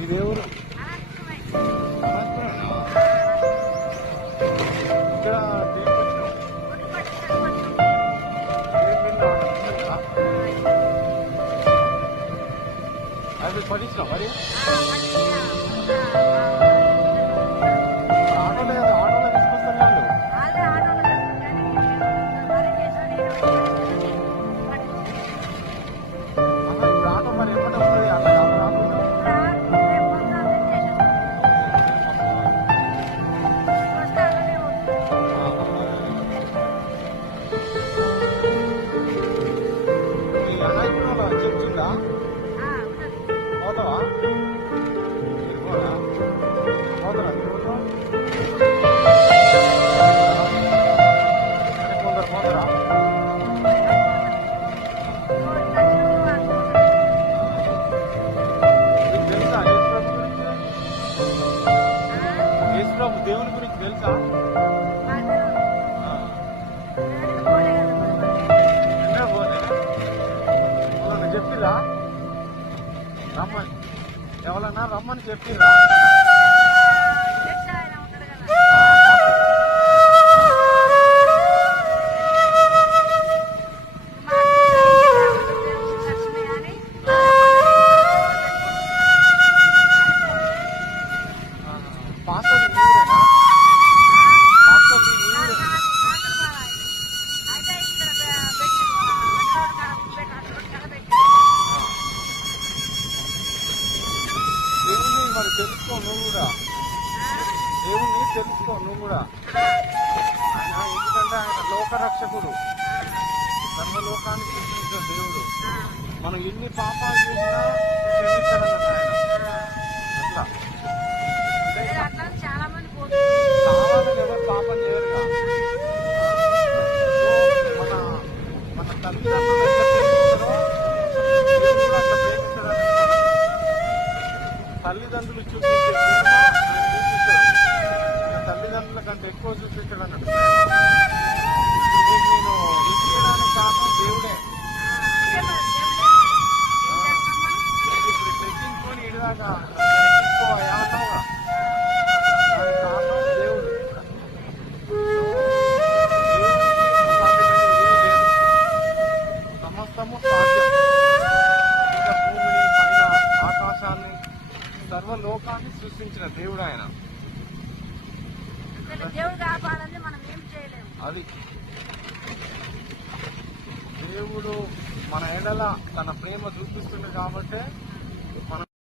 మీ దేవుడు ఇక్కడ అది పడిస్తాం మరి ఆటోలో తీసుకొస్తాను వాళ్ళు ఇప్పుడు ఆటో మరి ఎప్పటి వస్తుంది అట్లా రాకుండా మీ అనాయకుడు చెప్తుందా పోతావా పోరా పోతారా కొందరు పోతారా మీకు తెలుసా యేసుప్రభు గురించి యేసుప్రభు దేవుని గురించి తెలుసా ఎన్నో పోతే చెప్పిరా రమ్మని ఎవరన్నా రమ్మని చెప్పిరా పాస్టర్ నీవుడేనా పాస్టర్ నీవుడే దేవుని మరి తెలుసుకో నువ్వు కూడా దేవుణ్ణి తెలుసుకో నువ్వు కూడా ఆయన ఎందుకంటే ఆయన లోకరక్షకుడు సర్వలోకానికి సృష్టించిన దేవుడు మనం ఎన్ని పాపాలు చేసినా క్షమించాలన్నట్టు ఆయన అట్లా కావాలని ఎవరు పాపం చేయరుగా మన మన తల్లిదండ్రులు ఎంత ప్రేమిస్తారో దేవుడు కూడా అట్లా ప్రేమిస్తాడని తల్లిదండ్రులు చూపించే ప్రేమ ఆయన చూపిస్తాడు తల్లిదండ్రుల కంటే ఎక్కువ చూపించాడు అన్నట్టు నేను ఇచ్చేయడానికి కారణం దేవుడే ఇప్పుడు తెచ్చించుకొని ఇడిదాకా తెచ్చించుకోవా అన్నావుగా దానికి కారణం దేవుడు సమస్తము సాధ్యం ఇంకా భూమిని పైన ఆకాశాన్ని సర్వలోకాన్ని సృష్టించిన దేవుడు ఆయన అది దేవుడు మన ఎడల తన ప్రేమ చూపిస్తుంది కాబట్టి